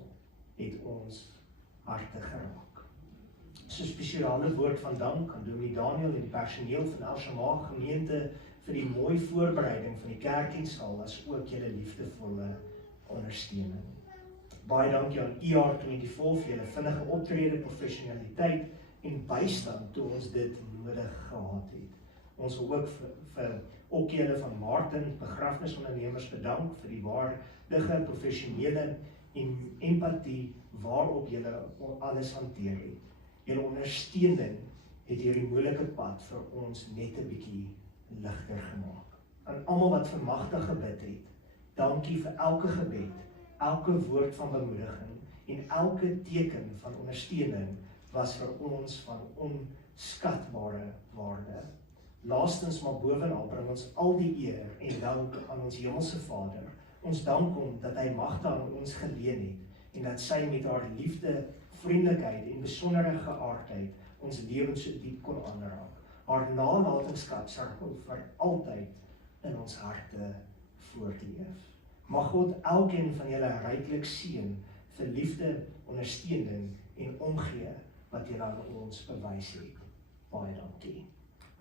het ons harte geraak. So 'n spesiale woord van dank aan Dominee Daniel en die personeel van El Shama gemeente vir die mooi voorbereiding van die kerkdienssaal as ook julle liefdevolle ondersteuning. Baie dankie aan ER24 vir julle vinnige optrede, professionaliteit en bystand toe ons dit nodig gehad het. Ons wil ook vir julle van Martin, begrafnisondernemers bedank vir die waardige, professionele en empatie waarop julle alles hanteer het. Julle ondersteuning het hierdie moeilike pad vir ons net 'n bietjie ligter gemaak. Aan almal wat vir Magda gebid het, dankie vir elke gebed, elke woord van bemoediging en elke teken van ondersteuning was vir ons van onskatbare waarde. Laastens maar bovenal bring ons al die eer en dank aan ons Hemelse Vader. Ons dank hom dat hy Magda aan ons geleen het en dat sy met haar liefde, vriendelikheid en besondere geaardheid ons lewens so diep kon aanraak. Haar nalatenskap sal vir altyd in ons harte voortleef. Mag God elkeen van julle ryklik seën vir liefde, ondersteuning en omgee wat julle aan ons bewys het. Baie dankie.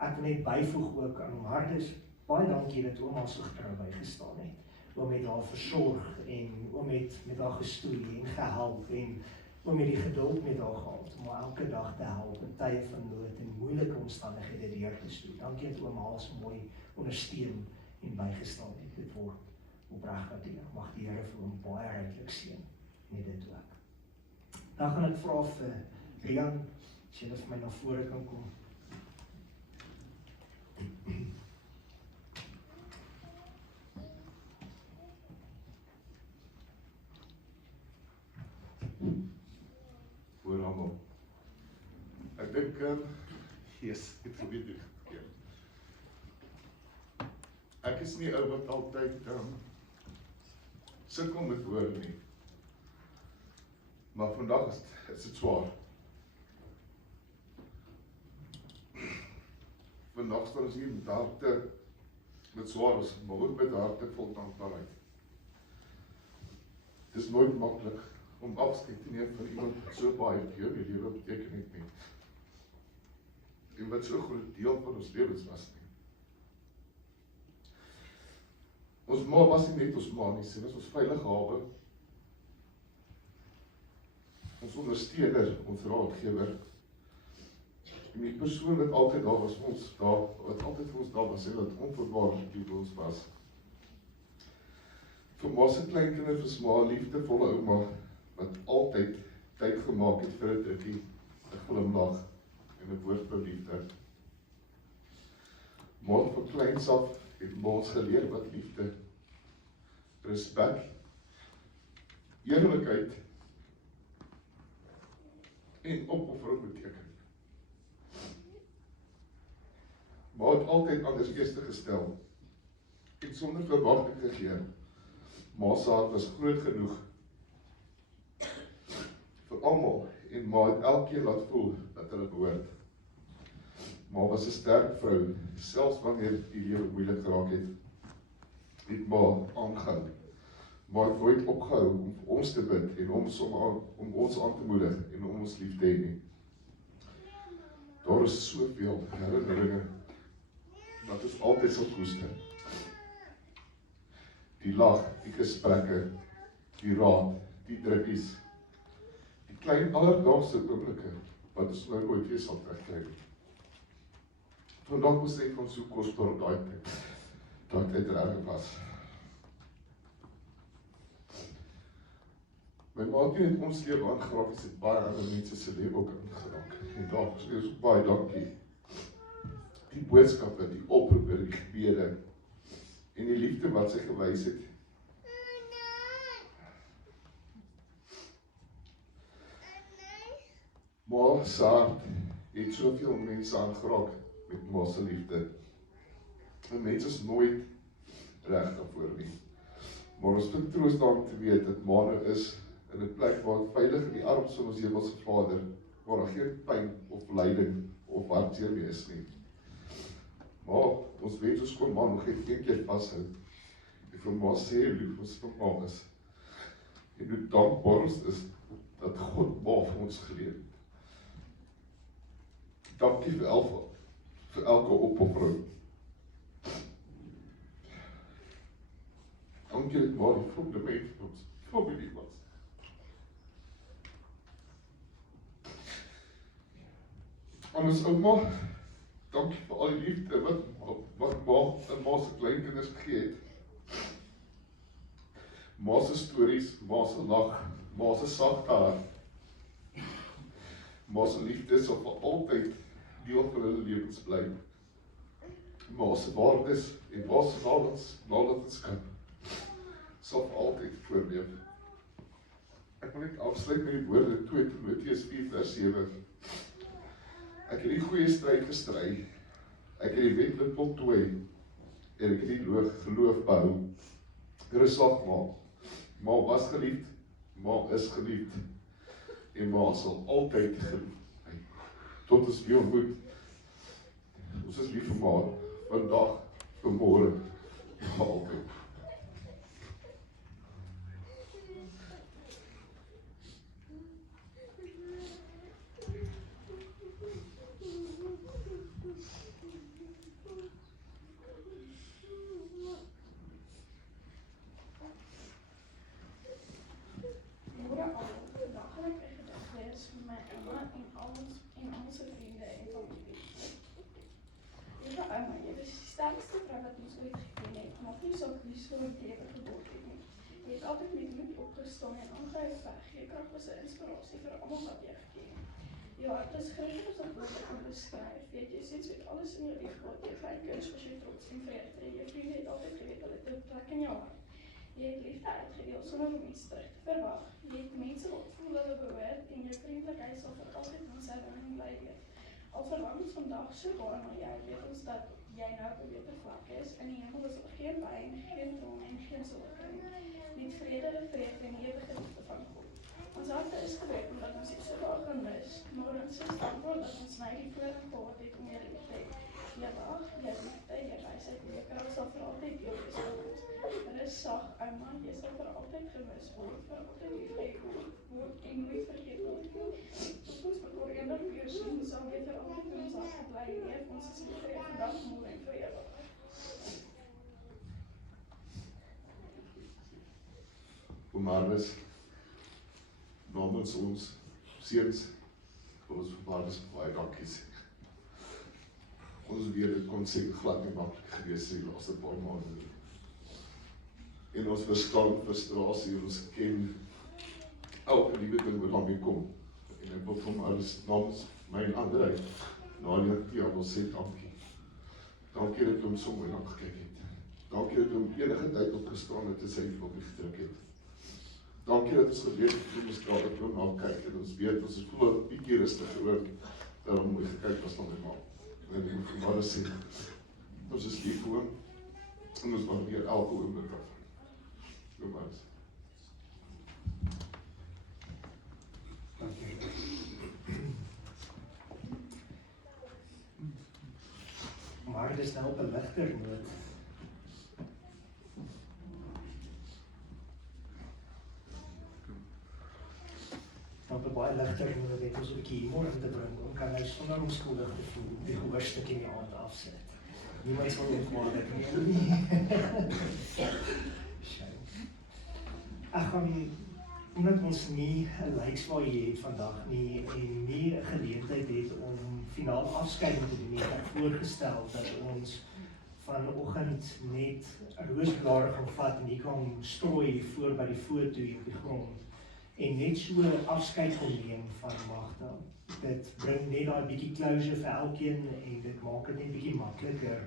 Ek wil net byvoeg ook aan Martus, baie dankie dat ouma so getrou bygestaan het. Oom het haar versorg en oom het met haar gestoei en gehelp en oom het die geduld met haar gehad om haar elke dag te help in tye van nood en moeilike omstandighede deur te stoei. Dankie dat oom haar so mooi ondersteun en bygestaan het. Dit word opreg waardeer. Mag die Here vir hom baie ryklik seën met dit ook. Dan gaan ek vra vir Rian, as jy vir my na vore kan kom. Voor almal. Ek dink, ek probeer dit keer. Ek is nie ou wat altyd sukkel met woorde nie. Maar vandag is dit swaar. Vandag staan ons hier met harte, met swaar is, maar ook met harte vol dankbaarheid. Het is nooit maklik om afskeid te neem van iemand wat so baie vir jou die lewe beteken het nie. En wat so groot deel van ons lewens was nie. Ons ma was nie net ons ma nie, sy was ons veilige hawe, ons ondersteuner, ons raadgewer, en die persoon wat altyd daar was vir ons, wat altyd vir ons daar was, en wat onvoorwaardelik lief vir ons was. Vir ma se kleinkinders was ma 'n liefdevolle ouma, wat altyd tyd gemaak het vir 'n drukkie, 'n glimlag en 'n woord van liefde. Maar van kleins af het ons geleer wat liefde, respek, eerlikheid en opoffering beteken. Maar het altyd anders eerste gestel en sonder verwagting gegee. Maar se hart was groot genoeg vir almal en maar het elkeen laat voel dat hulle behoort. Maar was 'n sterk vrou, selfs wanneer die lewe moeilik geraak het. Het maar aangehou, maar nooit opgehou om vir ons te bid en om ons aan te moedig en om ons lief te hê nie. Daar is soveel herinneringe wat ons altyd sal koester. Die lag, die gesprekke, die raad, die drukkies, die klein alledaagse oomblikke wat ons nou nooit weer sal terugkry nie. Vandag moes ek van so kosbaar daai tyd regtig was. My ma het nie net ons lewe aangeraak, het het baie ander mense se lewe ook aangeraak. En daarvoor is baie dankie. Die boodskappe, die oproepe, die gebede en die liefde wat sy gewys het. Ma se hart het soveel mense aangeraak met ma se liefde. En mense is nooit reg daarvoor nie. Maar ons vind troos daarom te weet dat ma nou is in 'n plek waar het veilig in die arms van ons hemelse Vader, waar daar geen pyn of lyding of hartseer meer is nie. Maar ons wens ons kon ma nog een keer vashou en vir ma sê hoe lief ons vir ma is en hoe dankbaar ons is dat God ma vir ons geleer het. Dankie vir elke opoffering. Dankie dat ma die fundament van ons familie was. En ons ouma, dankie vir al die liefde wat ma se kleinkinders gegee het. Ma se stories, ma se lag, ma se sagte hart. Ma se liefde sal vir altyd deel van hulle lewens bly. Ma se waardes en ma se nalatenskap sal vir altyd voortleef. Ek wil net afsluit met die woorde 2 Timoteus 4:7. Ek het die goeie stryd gestry, ek het die wedloop voltooi, en ek het die geloof behou. Rustig ma was geliefd, ma is geliefd, en ma sal altyd geliefd bly. Tot ons weer ontmoet. Ons is lief vir ma, vandag, vanmôre, altyd. maak nie saak wie so 'n lewe geword het nie. Jy het altyd met iemand opgestaan en aangehou veg. Jy krag was 'n inspirasie vir almal wat jy geken. Jou hart is groter as wat woorde kan beskryf. Weet jy sê met alles in jou lief gehad. Jy fyn kuns was jy trots en vreugde. Jou vriende het altyd geweet hulle het 'n plek in jou hart. Jy het liefde uitgedeel sonder om iets terug te verwag. Jy het mense wat voel hulle behoort en jou vriendelikheid sal vir altyd ons herinnering bly wees. Al verlang ons vandag so baie na jou, weet ons dat jy nou op 'n beter vlak is. In die hemel is daar geen pyn, geen drome en geen sorge nie. Net vrede, vreugde en ewige liefde van God. Ons harte is gebreek omdat ons jou so baie gaan mis, maar ons is dankbaar dat ons nou die voorreg gehad het om jou lief te hê. Jou wag, jou liefde, jou wysheid en jou krag sal vir altyd deel wees van ons. Rus sag, ouma, jy sal vir altyd gemis word, vir altyd liefgehad word en nooit vergeet word. Tot ons mekaar eendag weer sien, sal jy vir altyd in ons harte bly leef. Ons is lief vir jou vandag, môre en vir ewig. Marnus, namens ons seuns, ons Marnus baie dankie sê. Ons weet dit kon seker glad nie maklik gewees die laaste paar maande nie. En ons verstaan frustrasie, ons ken elke liewe ding wat daarmee kom. En ek wil vir Marnus namens my en Andrei, Nadia en Tia wil sê dankie. Dankie dat jy hom so mooi na gekyk het. Dankie dat jy hom enige tyd opgestaan het en sy knopie gedruk het. Dankie dat ons geweet het hoe ons daar het na kyk en ons weet ons is voel 'n bietjie rustiger oor dat hom mooi gekyk was na my ma. En ek moet vir Marnus sê, ons is lief vir hom en ons waardeer elke oomblik af. Go Marnus. Dankie. Maar dit is nou op 'n ligter noot. Op 'n baie ligter noot het ons 'n bietjie humor in te bring om kan nou sonder onskuldig te voel die hoorstuk in die aand afsit. Niemand sal ontmaak nie. Ek gaan, omdat ons nie 'n lykswaai het vandag nie en nie 'n geleentheid het om finaal afskeiding te doen nie, het ek voorgestel dat ons vanoggend net 'n roosblare gaan vat en hier kan strooi voor by die foto hier op die grond en net so afskeid kon neem van Magda. Dit bring net daai bietjie closure vir elkeen en dit maak dit net bietjie makliker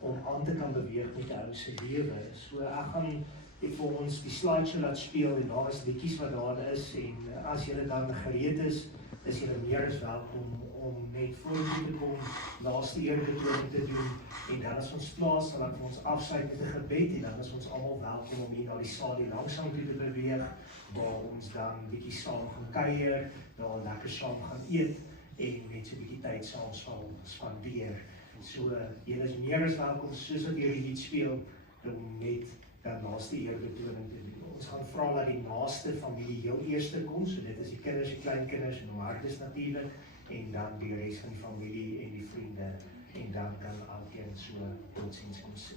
om aan te kan beweeg met 'n ou se lewe. So ek gaan vir ons die slideshow laat speel en daar is liedjies wat daar is en as julle dan gereed is julle meer as welkom om net vorentoe te kom, laaste eerbetoon te doen en dan as ons plaas sal ek ons afsluit met 'n gebed en dan is ons almal welkom om hier na die saal die langsaam toe te beweeg waar ons dan bietjie saam gaan kuier, daar lekker saam gaan eet en net so 'n bietjie tyd saam spandeer. So julle is meer as welkom soos wat julle lied speel om net dan naaste eerbetoning te doen. Ons gaan vra dat die naaste familie heel eerste kom, so dit is die kinders, die kleinkinders en Marcus natuurlik, en dan die res van die familie en die vriende, en dan kan elkeen so totsiens kom sê.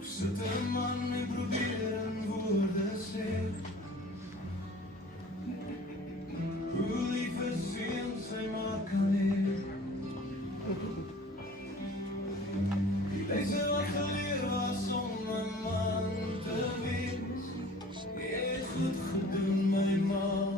Sit 'n man en probeer in woorde sê hoe lief 'n seun sy ma kan hê. Die lesse wat geleer was om 'n man te wees, jy het goed gedoen my ma.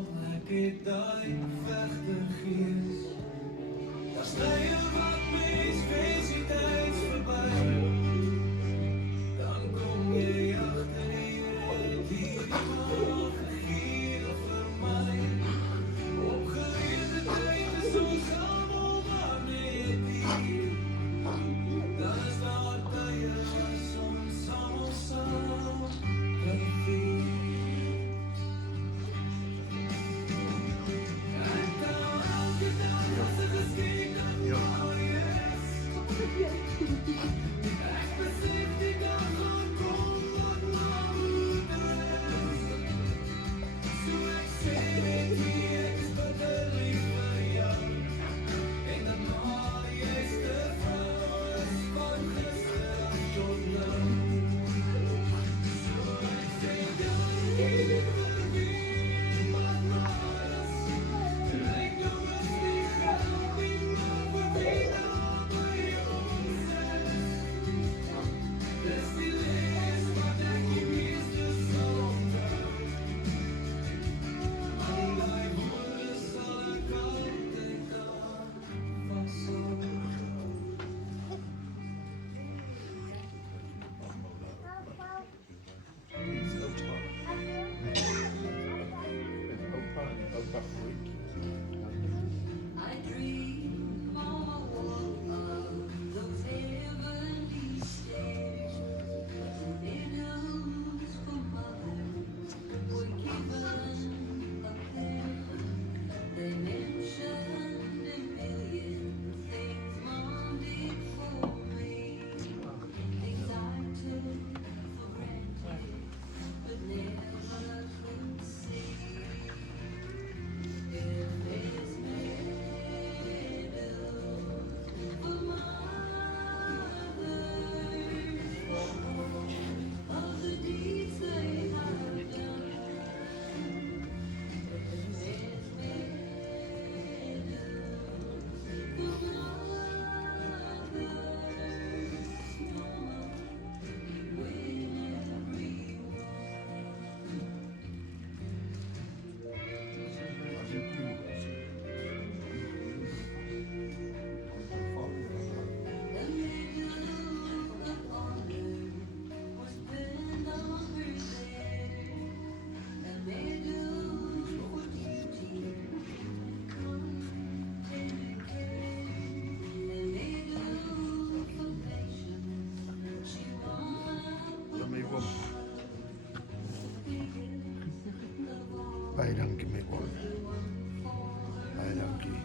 Baie dankie.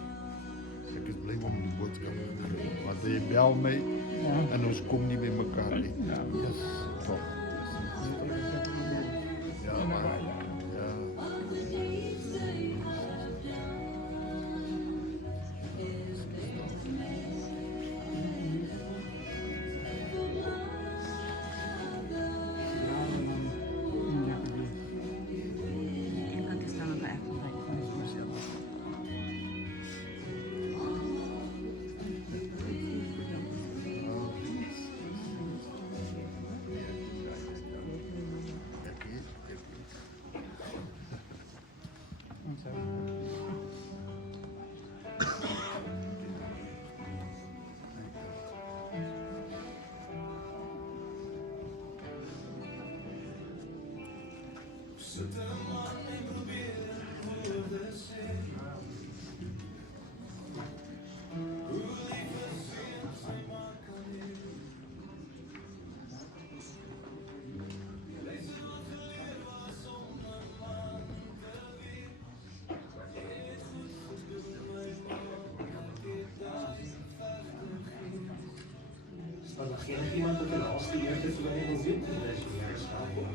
Ek is bly om die boodskap te kry. Want jy bel my en ons kom nie by mekaar uit. Yes, top. Ja, maar ja. Maar nog geen iemand wat de laatste eerste vergunning wil doen, dus jy is welkom.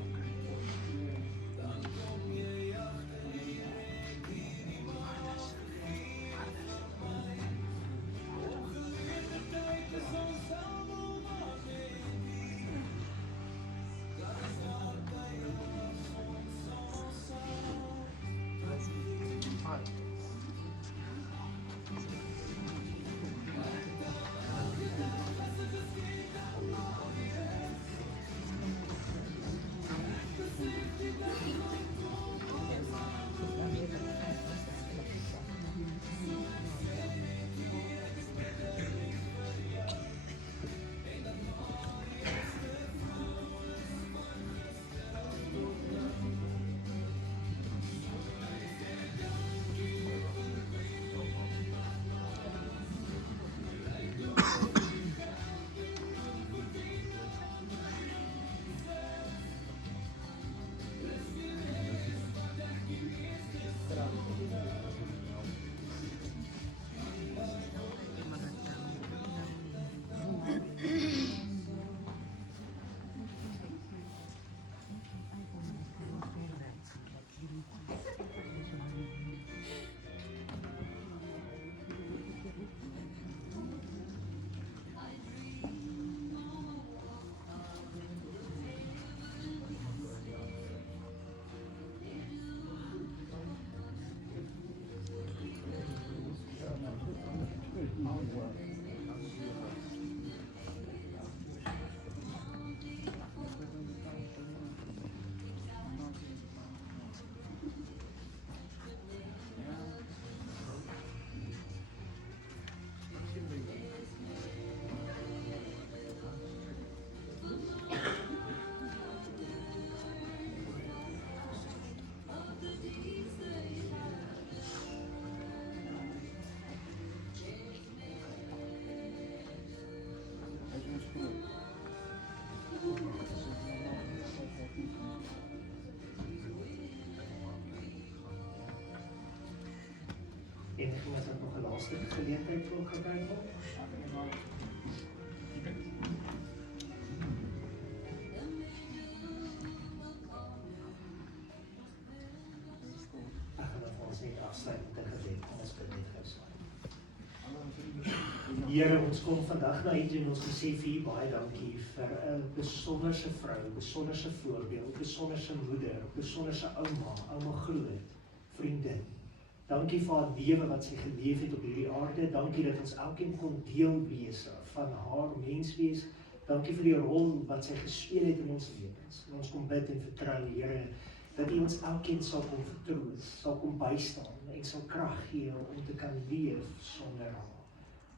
Enige iemand wat nog 'n laaste geleentheid wil gebruik word? Ek gaan dan ons net afsluit met 'n gebed. Kom ons bid net gou saam. Here, ons kom vandag na U toe en ons sê vir U baie dankie vir 'n besonderse vrou, 'n besonderse voorbeeld, 'n besonderse moeder, 'n besonderse ouma groot, vriendin. Dankie vir haar lewe wat sy geleef het op hierdie aarde. Dankie dat ons elkeen kon deel wees van haar menswees. Dankie vir die rol wat sy gespeel het in ons lewens. En ons kom bid en vertrou, Here, dat U ons elkeen sal kom vertroos, sal kom bystaan en sal krag gee om te kan leef sonder haar.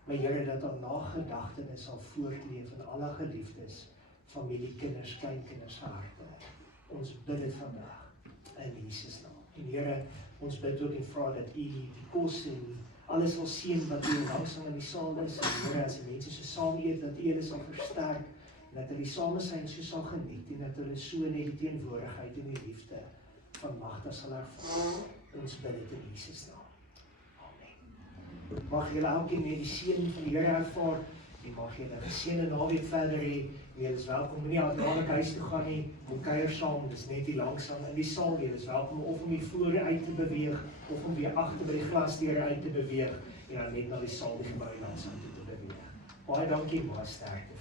Maar Here, dat haar nagedagtenis sal voortleef in alle geliefdes, familie, kinders, kleinkinders se harte. Ons bid dit vandag in Jesus naam. En Here, ons bid ook en vra dat U die kos en alles sal seën wat U langsam in die saal is. En Here, as die mense so saam eet, dat U hulle sal versterk en dat hulle die samesyn so sal geniet en dat hulle so net die teenwoordigheid en die liefde van Magda sal ervaar. Ons bid dit in Jesus naam. Amen. Mag julle elkeen net die seën van die Here ervaar en mag julle 'n geseënde naweek verder hê. Julle is welkom, moenie dadelik huis toe gaan nie, kom kuier saam, dis net hier langsam in die saal. Julle is welkom of om hier voor uit te beweeg of om weer agter by die glasdeure uit te beweeg en dan net na die saal die gebou langsam toe te beweeg. Baie dankie, baie sterkte.